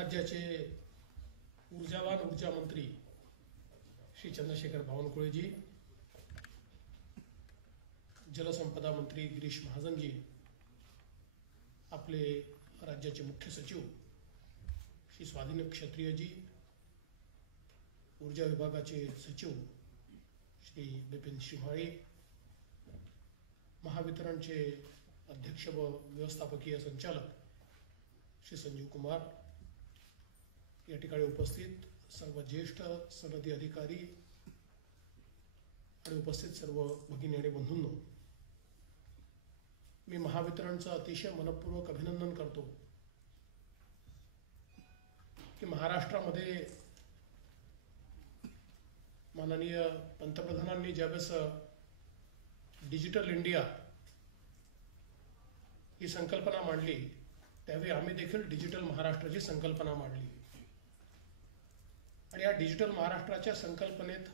राज्याचे ऊर्जावान ऊर्जा मंत्री श्री चंद्रशेखर बावनकुळेजी, जलसंपदा मंत्री गिरीश महाजनजी, आपले राज्याचे मुख्य सचिव श्री स्वाधीन क्षत्रियजी, ऊर्जा विभागाचे सचिव श्री बिपिन श्रीमाळे, महावितरणचे अध्यक्ष व व्यवस्थापकीय संचालक श्री संजीव कुमार, या ठिकाणी उपस्थित सर्व ज्येष्ठ सनदी अधिकारी आणि उपस्थित सर्व भगिनी आणि बंधूंनो, मी महावितरणचं अतिशय मनपूर्वक अभिनंदन करतो की महाराष्ट्रामध्ये माननीय पंतप्रधानांनी ज्यावेळेस डिजिटल इंडिया ही संकल्पना मांडली, त्यावेळी आम्ही देखील डिजिटल महाराष्ट्राची संकल्पना मांडली. आणि या डिजिटल महाराष्ट्राच्या संकल्पनेत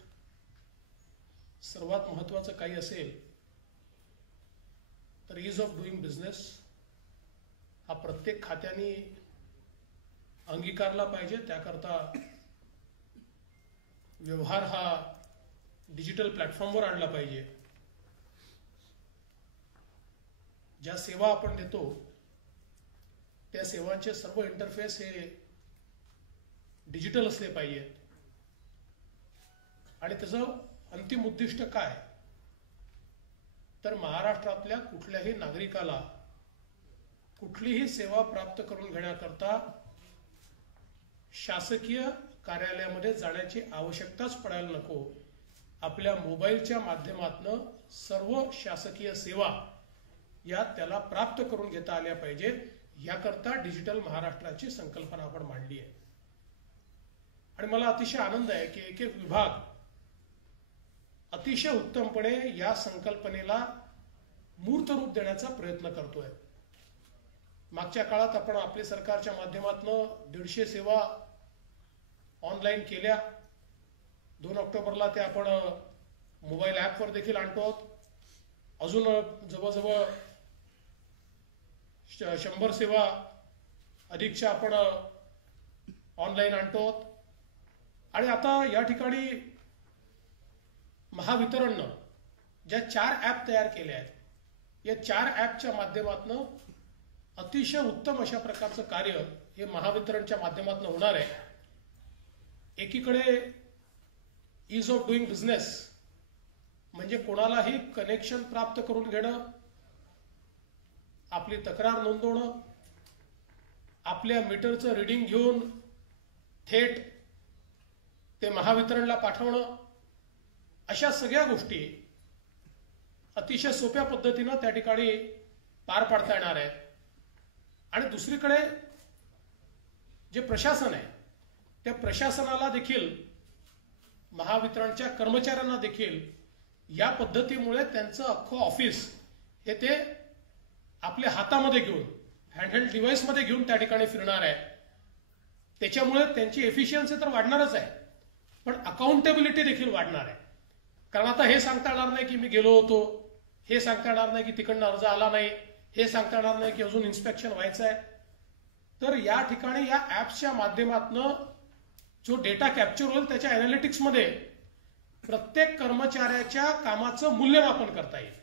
सर्वात महत्त्वाचं काही असेल तर ईज ऑफ डुईंग बिझनेस हा प्रत्येक खात्याने अंगीकारला पाहिजे. त्याकरता व्यवहार हा डिजिटल प्लॅटफॉर्मवर आणला पाहिजे. ज्या सेवा आपण देतो त्या सेवांचे सर्व इंटरफेस हे डिजिटल असले पाहिजेत. आणि त्याचं अंतिम उद्दिष्ट काय, तर महाराष्ट्रातल्या कुठल्याही नागरिकाला कुठलीही सेवा प्राप्त करून घेण्याकरता शासकीय कार्यालयामध्ये जाण्याची आवश्यकताच पडायला नको. आपल्या मोबाईलच्या माध्यमातून सर्व शासकीय सेवा या त्याला प्राप्त करून घेता आल्या पाहिजे. याकरता डिजिटल महाराष्ट्राची संकल्पना आपण मांडली आहे. आणि मला अतिशय आनंद आहे की एक एक विभाग अतिशय उत्तमपणे या संकल्पनेला मूर्त रूप देण्याचा प्रयत्न करतोय. मागच्या काळात आपण आपल्या सरकारच्या माध्यमातून 150 सेवा ऑनलाईन केल्या. 2 ऑक्टोबरला ते आपण मोबाईल ॲपवर देखील आणतो. अजून जवळजवळ 100 सेवा अधिकच्या आपण ऑनलाईन आणतो. आणि आता या ठिकाणी महावितरणनं ज्या 4 ॲप तयार केल्या आहेत, या 4 ॲपच्या माध्यमातून अतिशय उत्तम अशा प्रकारचं कार्य हे महावितरणच्या माध्यमातून होणार आहे. एकीकडे ईज ऑफ डुईंग बिझनेस म्हणजे कोणालाही कनेक्शन प्राप्त करून घेणं, आपली तक्रार नोंदवणं, आपल्या मीटरचं रिडिंग घेऊन थेट ते महावितरणला पाठवणं, अशा सगळ्या गोष्टी अतिशय सोप्या पद्धतीनं त्या ठिकाणी पार पाडता येणार आहेत. आणि दुसरीकडे जे प्रशासन आहे त्या प्रशासनाला देखील, महावितरणच्या कर्मचाऱ्यांना देखील या पद्धतीमुळे त्यांचं अख्खं ऑफिस हे ते आपल्या हातामध्ये घेऊन, हँडहेल्ड डिव्हाइसमध्ये घेऊन त्या ठिकाणी फिरणार आहे. त्याच्यामुळे त्यांची एफिशियन्सी तर वाढणारच आहे, पण अकाउंटेबिलिटी देखील वाढणार आहे. कारण आता हे सांगता येणार नाही की मी गेलो होतो, हे सांगता येणार नाही की तिकडनं अर्ज आला नाही, हे सांगता येणार नाही की अजून इन्स्पेक्शन व्हायचं आहे. तर या ठिकाणी या ॲप्सच्या माध्यमातून जो डेटा कॅप्चर होईल त्याच्या अॅनालिटिक्समध्ये प्रत्येक कर्मचाऱ्याच्या कामाचं मूल्यमापन करता येईल,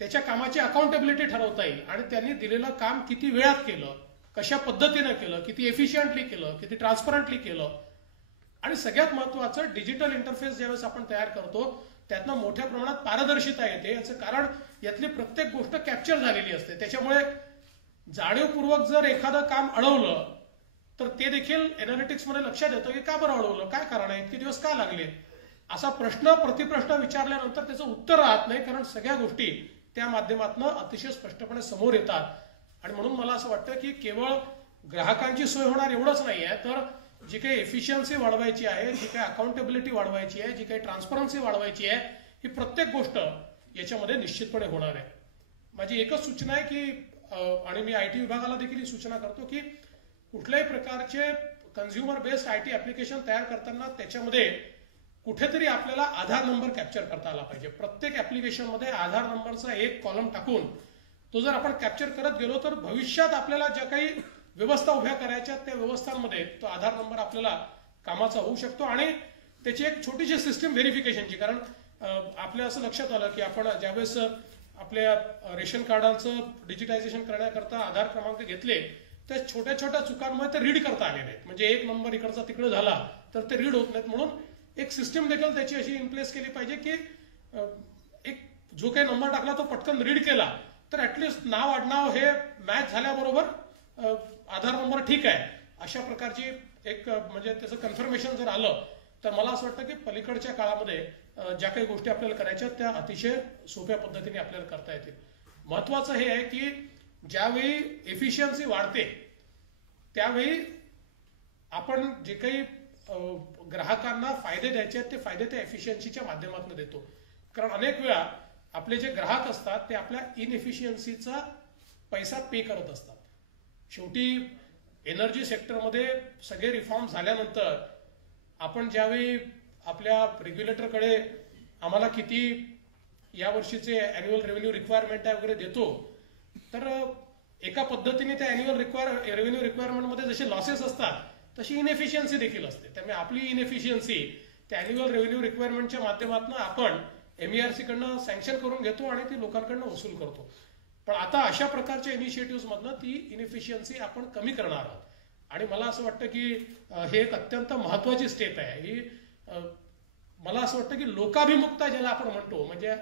त्याच्या कामाची अकाउंटेबिलिटी ठरवता येईल आणि त्यांनी दिलेलं काम किती वेळात केलं, कशा पद्धतीनं केलं, किती एफिशियंटली केलं, किती ट्रान्सपरंटली केलं. आणि सगळ्यात महत्त्वाचं, डिजिटल इंटरफेस ज्यावेळेस आपण तयार करतो त्यातनं मोठ्या प्रमाणात पारदर्शिता येते. याचं कारण यातली प्रत्येक गोष्ट कॅप्चर झालेली असते. त्याच्यामुळे जाणीवपूर्वक जर एखादं काम अडवलं तर ते देखील एनालिटिक्समध्ये लक्षात येतं की का बरं अडवलं, काय कारण आहे, इतके दिवस का लागले, असा प्रतिप्रश्न विचारल्यानंतर त्याचं उत्तर राहत नाही. कारण सगळ्या गोष्टी त्या माध्यमातून अतिशय स्पष्टपणे समोर येतात. आणि म्हणून मला असं वाटतं की केवळ ग्राहकांची सोय होणार एवढंच नाही आहे, तर जी काही एफिशियन्सी वाढवायची आहे, जी काही अकाउंटेबिलिटी वाढवायची आहे, जी काही ट्रान्सपरन्सी वाढवायची आहे, ही प्रत्येक गोष्ट याच्यामध्ये निश्चितपणे होणार आहे. माझी एकच सूचना आहे की, आणि मी IT विभागाला देखील ही सूचना करतो की कुठल्याही प्रकारचे कन्झ्युमर बेस्ड IT ॲप्लिकेशन तयार करताना त्याच्यामध्ये कुठेतरी आपल्याला आधार नंबर कॅप्चर करता आला पाहिजे. प्रत्येक ॲप्लिकेशनमध्ये आधार नंबरचा एक कॉलम टाकून तो जर आपण कॅप्चर करत गेलो तर भविष्यात आपल्याला ज्या काही व्यवस्था उभ्या करायच्या, त्या व्यवस्थांमध्ये तो आधार नंबर आपल्याला कामाचा होऊ शकतो. आणि त्याची एक छोटीशी सिस्टीम व्हेरिफिकेशनची, कारण आपल्या असं लक्षात आलं की आपण ज्यावेळेस आपल्या रेशन कार्डांचं डिजिटायझेशन करण्याकरता आधार क्रमांक घेतले, त्या छोट्या छोट्या चुकांमुळे ते रीड करता आले नाहीत. म्हणजे एक नंबर इकडचा तिकडे झाला तर ते रीड होत नाहीत. म्हणून एक सिस्टीम देखील त्याची अशी इनप्लेस केली पाहिजे की एक जो काही नंबर टाकला तो पटकन रीड केला तर ऍटलिस्ट नाव आडनाव हे मॅच झाल्याबरोबर आधार नंबर ठीक आहे, अशा प्रकारची एक म्हणजे त्याचं कन्फर्मेशन जर आलं तर मला असं वाटतं की पलीकडच्या काळामध्ये ज्या काही गोष्टी आपल्याला करायच्या त्या अतिशय सोप्या पद्धतीने आपल्याला करता येतील. महत्वाचं हे आहे की ज्यावेळी एफिशियन्सी वाढते त्यावेळी आपण जे काही ग्राहकांना फायदे द्यायचे आहेत ते फायदे त्या एफिशियन्सीच्या माध्यमातून देतो. कारण अनेक वेळा आपले जे ग्राहक असतात ते आपल्या इनएफिशियन्सीचा पैसा पे करत असतात. शेवटी एनर्जी सेक्टरमध्ये सगळे रिफॉर्म झाल्यानंतर आपण ज्यावेळी आपल्या रेग्युलेटरकडे आम्हाला किती या वर्षीचे अॅन्युअल रेव्हेन्यू रिक्वायरमेंट आहे वगैरे देतो, तर एका पद्धतीने त्या अॅन्युअल रेव्हेन्यू रिक्वायरमेंटमध्ये जसे लॉसेस असतात तशी इनएफिशियन्सी देखील असते. त्यामुळे आपली इनएफिशियन्सी त्या अॅन्युअल रेव्हेन्यू रिक्वायरमेंटच्या माध्यमातून आपण MERC कडनं सँक्शन करून घेतो आणि ती लोकांकडनं वसूल करतो. पण आता अशा प्रकारच्या इनिशिएटिव्ह मधनं ती इनएफिशियन्सी आपण कमी करणार आहोत. आणि मला असं वाटतं की हे एक अत्यंत महत्वाची स्टेप आहे. ही मला असं वाटतं की लोकाभिमुखता ज्याला आपण म्हणतो, म्हणजे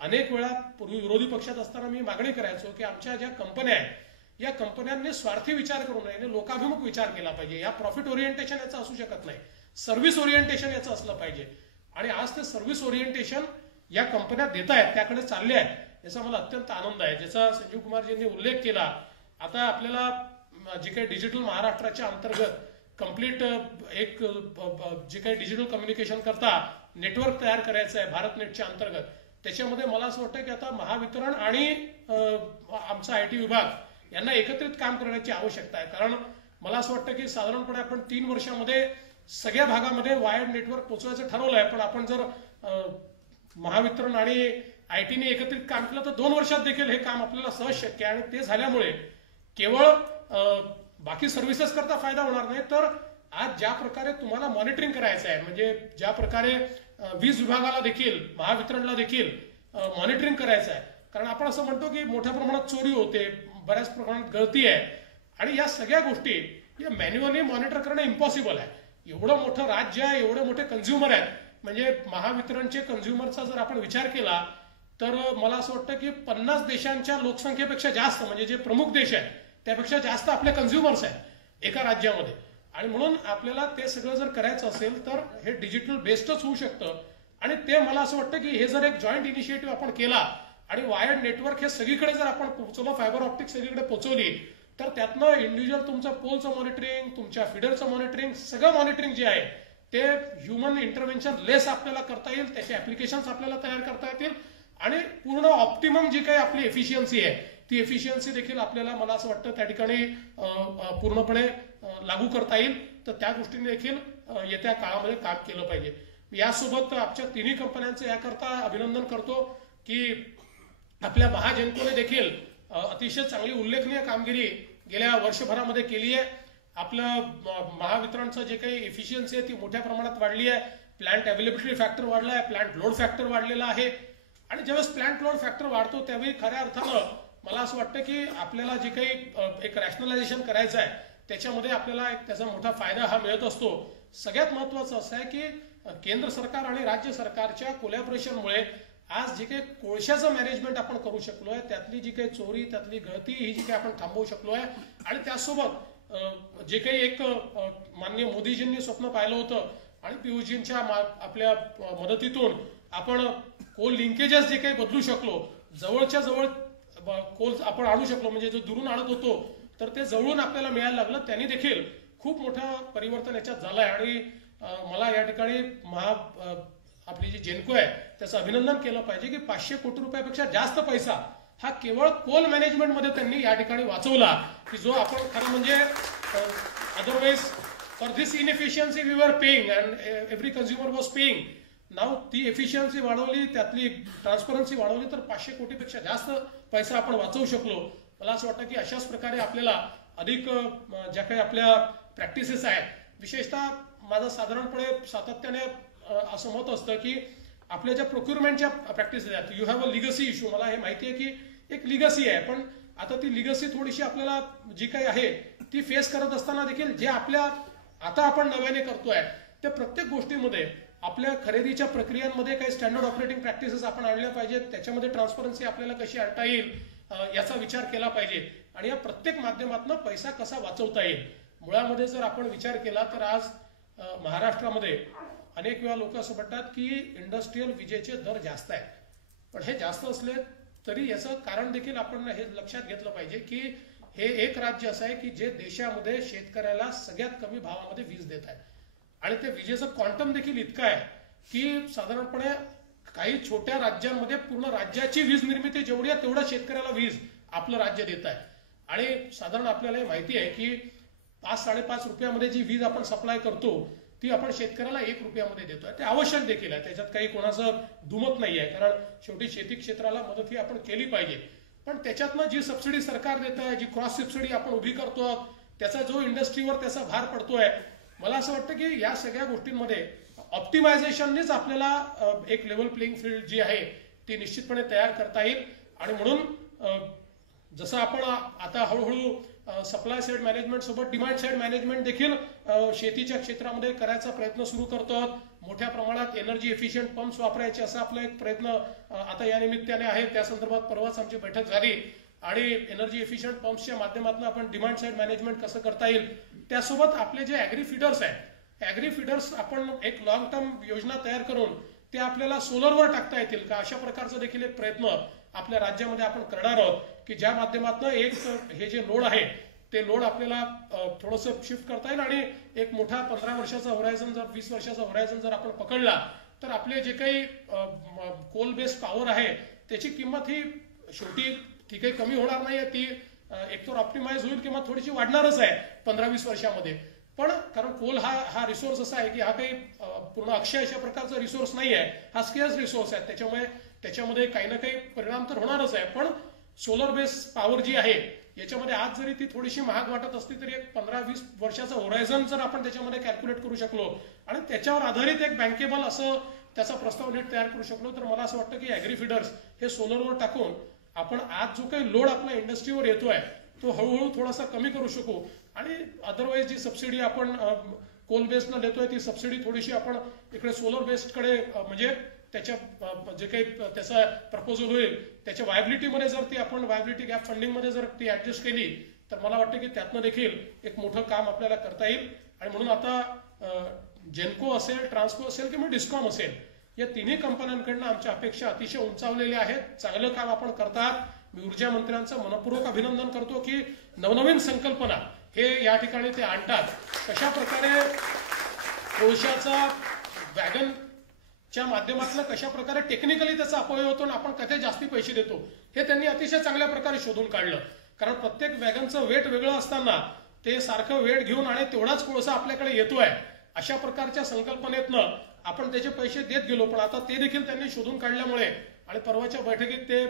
अनेक वेळा पूर्वी विरोधी पक्षात असताना मी मागणी करायचो की आमच्या ज्या कंपन्या आहेत या कंपन्यांनी स्वार्थी विचार करू नये, लोकाभिमुख विचार केला पाहिजे. या प्रॉफिट ओरिएंटेशन याचं असू शकत नाही, सर्व्हिस ओरिएंटेशन याचं असलं पाहिजे. आणि आज ते सर्व्हिस ओरिएंटेशन या कंपन्या देत आहेत, त्याकडे चालले आहेत, याचा मला अत्यंत आनंद आहे. ज्याचा संजीव कुमारजींनी उल्लेख केला. आता आपल्याला जे काही डिजिटल महाराष्ट्राच्या अंतर्गत कंप्लीट एक जे काही डिजिटल कम्युनिकेशन करता नेटवर्क तयार करायचं आहे भारतनेटच्या अंतर्गत, त्याच्यामध्ये मला असं वाटतं की आता महावितरण आणि आमचा IT विभाग यांना एकत्रित काम करण्याची आवश्यकता आहे. कारण मला असं वाटतं की साधारणपणे आपण 3 वर्षामध्ये सगळ्या भागामध्ये वायर्ड नेटवर्क पोहोचवायचं ठरवलं आहे. पण आपण जर महावितरण आणि ITने एकत्रित काम केलं तर 2 वर्षात देखील हे काम आपल्याला सहज शक्य आहे. आणि ते झाल्यामुळे केवळ बाकी सर्व्हिसेस करता फायदा होणार नाही, तर आज ज्या प्रकारे तुम्हाला मॉनिटरिंग करायचं आहे, म्हणजे ज्या प्रकारे वीज विभागाला देखील महावितरणला देखील मॉनिटरिंग करायचं आहे. कारण आपण असं म्हणतो की मोठ्या प्रमाणात चोरी होते, बऱ्याच प्रमाणात गळती आहे, आणि या सगळ्या गोष्टी या मॅन्युअली मॉनिटर करणं इम्पॉसिबल आहे. एवढं मोठं राज्य आहे, एवढे मोठे कन्झ्युमर आहेत, म्हणजे महावितरणचे कन्झ्युमरचा जर आपण विचार केला तर मला असं वाटतं की 50 देशांच्या लोकसंख्येपेक्षा जास्त, म्हणजे जे प्रमुख देश आहेत त्यापेक्षा जास्त आपले कन्झ्युमर्स आहेत एका राज्यामध्ये. आणि म्हणून आपल्याला ते सगळं जर करायचं असेल तर हे डिजिटल बेस्डच होऊ शकतं. आणि ते मला असं वाटतं की हे जर एक जॉईंट इनिशिएटिव्ह आपण केला आणि वायर्ड नेटवर्क हे सगळीकडे जर आपण पोहोचवलं, फायबर ऑप्टिक सगळीकडे पोहोचवली, तर त्यातनं इंडिव्हिज्युअल तुमचं पोलचं मॉनिटरिंग, तुमच्या फीडरचं मॉनिटरिंग, सगळं मॉनिटरिंग जे आहे ते ह्युमन इंटरव्हेन्शन लेस आपल्याला करता येईल, त्याचे ऍप्लिकेशन्स आपल्याला तयार करता येतील, आणि पूर्ण ऑप्टिमम जी काही आपली एफिशियन्सी आहे ती एफिशियन्सी देखील आपल्याला मला असं वाटतं त्या ठिकाणी पूर्णपणे लागू करता येईल. तर त्या गोष्टींनी देखील येत्या काळामध्ये काम केलं पाहिजे. यासोबत आमच्या तिन्ही कंपन्यांचं याकरता अभिनंदन करतो की आपल्या महाजेनकोने देखील अतिशय चांगली उल्लेखनीय कामगिरी गेल्या वर्षभरामध्ये केली आहे. आपलं महावितरणचं जे काही एफिशियन्सी आहे ती मोठ्या प्रमाणात वाढली आहे. प्लांट अवेलेबिलिटी फॅक्टर वाढला आहे, प्लांट लोड फॅक्टर वाढलेला आहे. आणि ज्यावेळेस प्लांट लोड फॅक्टर वाढतो त्यावेळी खऱ्या अर्थानं मला असं वाटतं की आपल्याला जे काही एक रॅशनलायझेशन करायचं आहे त्याच्यामध्ये आपल्याला एक त्याचा मोठा फायदा हा मिळत असतो. सगळ्यात महत्वाचं असं आहे की केंद्र सरकार आणि राज्य सरकारच्या कोलॅबोरेशनमुळे आज जे काही कोळशाचं मॅनेजमेंट आपण करू शकलो आहे, त्यातली जी काही चोरी, त्यातली गळती ही जी काही आपण थांबवू शकलो आहे. आणि त्यासोबत जे काही एक माननीय मोदीजींनी स्वप्न पाहिलं होतं आणि पियुषजींच्या आपल्या मदतीतून आपण कोल लिंकेजेस जे काही बदलू शकलो, जवळच्या जवळ कोल आपण आणू शकलो, म्हणजे जो दुरून आणत होतो तर ते जवळून आपल्याला मिळायला लागलं, त्यांनी देखील खूप मोठं परिवर्तन याच्यात झालंय. आणि मला या ठिकाणी आपली जी जेनको आहे त्याचं अभिनंदन केलं पाहिजे की 500 कोटी रुपयापेक्षा जास्त पैसा हा केवळ कोल मॅनेजमेंटमध्ये त्यांनी या ठिकाणी वाचवला, की जो आपण खरं म्हणजे otherwise for this inefficiency we were paying and every consumer was paying. Now ती एफिशियन्सी वाढवली, त्यातली ट्रान्सपरन्सी वाढवली तर 500 कोटीपेक्षा जास्त पैसा आपण वाचवू शकलो. मला असं वाटतं की अशाच प्रकारे आपल्याला अधिक ज्या काही आपल्या प्रॅक्टिसेस आहेत, विशेषतः माझं साधारणपणे सातत्याने असं मत असतं की आपल्या ज्या प्रोक्युरमेंटच्या प्रॅक्टिसेस आहेत, you have a legacy issue. मला हे माहिती आहे की एक लिगसी आहे, पण आता ती लिगसी थोडीशी आपल्याला जी काही आहे ती फेस करत असताना देखील जे आपल्या आता आपण नव्याने करतोय त्या प्रत्येक गोष्टीमध्ये आपल्या खरेदीच्या प्रक्रियांमध्ये काही स्टँडर्ड ऑपरेटिंग प्रॅक्टिसेस आपण आणल्या पाहिजेत. त्याच्यामध्ये ट्रान्सपरन्सी आपल्याला कशी आणता येईल याचा विचार केला पाहिजे आणि या प्रत्येक माध्यमातून पैसा कसा वाचवता येईल. मुळामध्ये जर आपण विचार केला तर आज महाराष्ट्रामध्ये अनेक वेळा लोक असं म्हणतात की इंडस्ट्रीयल विजेचे दर जास्त आहेत, पण हे जास्त असले तरी याचं कारण देखील आपण हे लक्षात घेतलं पाहिजे की हे एक राज्य असं आहे की जे देशामध्ये शेतकऱ्याला सगळ्यात कमी भावामध्ये वीज देत आहे आणि ते विजेचं क्वांटम देखील इतकं आहे की साधारणपणे काही छोट्या राज्यांमध्ये पूर्ण राज्याची वीज निर्मिती जेवढी आहे तेवढ्या शेतकऱ्याला वीज आपलं राज्य देत आहे. आणि साधारण आपल्याला माहिती आहे की 5-5.5 रुपयामध्ये जी वीज आपण सप्लाय करतो ती आपण शेतकऱ्याला 1 रुपयामध्ये देतोय. ते आवश्यक देखील आहे, त्याच्यात काही कोणाचं दुमत नाही आहे, कारण शेवटी शेती क्षेत्राला मदत ही आपण केली पाहिजे. पण त्याच्यातनं जी सबसिडी सरकार देत आहे, जी क्रॉस सबसिडी आपण उभी करतो, त्याचा जो इंडस्ट्रीवर त्याचा भार पडतोय, मला असं वाटतं की या सगळ्या गोष्टींमध्ये ऑप्टिमायझेशननेच आपल्याला एक लेवल प्लेइंग फील्ड जी आहे ती निश्चितपणे तयार करता येईल. आणि म्हणून जसं आपण आता हळूहळू सप्लाय साईड मॅनेजमेंट सोबत डिमांड साईड मॅनेजमेंट देखील शेतीच्या क्षेत्रामध्ये करायचा प्रयत्न सुरू करतो. मोठ्या प्रमाणात एनर्जी एफिशियंट पंप्स वापरायचे असा आपला एक प्रयत्न आता या निमित्ताने आहे. त्या संदर्भात परवाच आमची बैठक झाली आणि एनर्जी एफिशियंट पंप्सच्या माध्यमातून आपण डिमांड साईड मॅनेजमेंट कसं करता येईल. त्यासोबत आपले जे ॲग्री फीडर्स आहेत, ॲग्री फीडर्स आपण एक लॉंग टर्म योजना तयार करून ते आपल्याला सोलरवर टाकता येतील का, अशा प्रकारचा देखील एक प्रयत्न आपल्या राज्यामध्ये आपण करणार आहोत की ज्या माध्यमातून एक हे जे लोड आहे ते लोड आपल्याला थोडंसं शिफ्ट करता येईल आणि एक मोठा 15 वर्षाचा होरायझन जर 20 वर्षाचा होरायझन जर आपण पकडला तर आपले जे काही कोल बेस्ड पॉवर आहे त्याची किंमत ही शेवटी ती काही कमी होणार नाहीये, ती एकतर ऑप्टिमाइज होईल किंवा थोडीशी वाढणारच आहे 15-20 वर्षामध्ये. पण कारण कोल हा रिसोर्स असा आहे की हा काही पूर्ण अक्षय अशा प्रकारचा रिसोर्स नाही आहे, हा स्केअर्स रिसोर्स आहे, त्याच्यामुळे त्याच्यामध्ये काही ना काही परिणाम तर होणारच आहे. पण सोलर बेस्ड पॉवर जी आहे याच्यामध्ये आज जरी ती थोडीशी महाग वाटत असली तरी एक 15-20 वर्षाचा होरायझन जर आपण त्याच्यामध्ये कॅल्क्युलेट करू शकलो आणि त्याच्यावर आधारित एक बँकेबल असं त्याचा प्रस्ताव नीट तयार करू शकलो तर मला असं वाटतं की ॲग्री फीडर्स हे सोलरवर टाकून आपण आज जो काही लोड आपल्या इंडस्ट्रीवर येतोय तो हळूहळू थोडासा कमी करू शकू. आणि अदरवाईज जी सबसिडी आपण कोल बेस्डनं देतोय ती सबसिडी थोडीशी आपण इकडे सोलर बेस्डकडे म्हणजे त्याच्या जे काही त्याचा प्रपोजल होईल त्याच्या वायबिलिटीमध्ये जर ती आपण वायबिलिटी गॅप फंडिंगमध्ये जर ती ऍडजस्ट केली तर मला वाटतं की त्यातनं देखील एक मोठं काम आपल्याला करता येईल. आणि म्हणून आता जेनको असेल, ट्रान्सको असेल किंवा डिस्कॉम असेल, या तिन्ही कंपन्यांकडनं आमच्या अपेक्षा अतिशय उंचावलेल्या आहेत. चांगलं काम आपण करतात. मी ऊर्जा मंत्र्यांचं मनपूर्वक अभिनंदन करतो की नवनवीन संकल्पना हे या ठिकाणी ते आणतात. कशा प्रकारे कोळशाचा वॅगनच्या माध्यमातून कशा प्रकारे टेक्निकली त्याचा अपव्यय होतो आणि आपण कथे जास्ती पैसे देतो हे त्यांनी अतिशय चांगल्या प्रकारे शोधून काढलं. कारण प्रत्येक वॅगनचं वेट वेगळं असताना ते सारखं वेट घेऊन आणि तेवढाच कोळसा आपल्याकडे येतोय अशा प्रकारच्या संकल्पनेतनं आपण त्याचे पैसे देत गेलो. पण आता ते देखील त्यांनी शोधून काढल्यामुळे आणि परवाच्या बैठकीत ते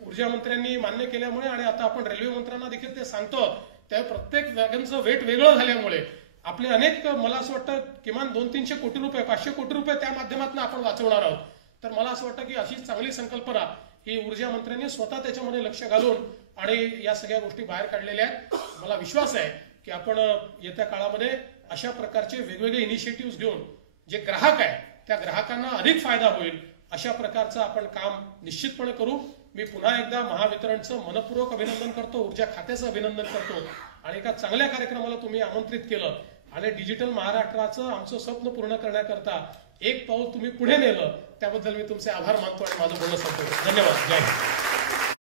ऊर्जा मंत्र्यांनी मान्य केल्यामुळे आणि आता आपण रेल्वे मंत्र्यांना देखील ते सांगतो त्या प्रत्येक वॅगनचं वेट वेगळं झाल्यामुळे आपले अनेक मला असं वाटतं किमान 200-300 कोटी रुपये 500 कोटी रुपये त्या माध्यमातून आपण वाचवणार आहोत. तर मला असं वाटतं की अशी चांगली संकल्पना ही ऊर्जा मंत्र्यांनी स्वतः त्याच्यामध्ये लक्ष घालून आणि या सगळ्या गोष्टी बाहेर काढलेल्या आहेत. मला विश्वास आहे की आपण येत्या काळामध्ये अशा प्रकारचे वेगवेगळे इनिशिएटिव्ह घेऊन जे ग्राहक आहे त्या ग्राहकांना अधिक फायदा होईल अशा प्रकारचं आपण काम निश्चितपणे करू. मी पुन्हा एकदा महावितरणचं मनपूर्वक अभिनंदन करतो, ऊर्जा खात्याचं अभिनंदन करतो आणि एका चांगल्या कार्यक्रमाला तुम्ही आमंत्रित केलं आणि डिजिटल महाराष्ट्राचं आमचं स्वप्न पूर्ण करण्याकरता एक पाऊल तुम्ही पुढे नेलं त्याबद्दल मी तुमचे आभार मानतो आणि माझं बोलणं संपवतो. धन्यवाद. जय हिंद.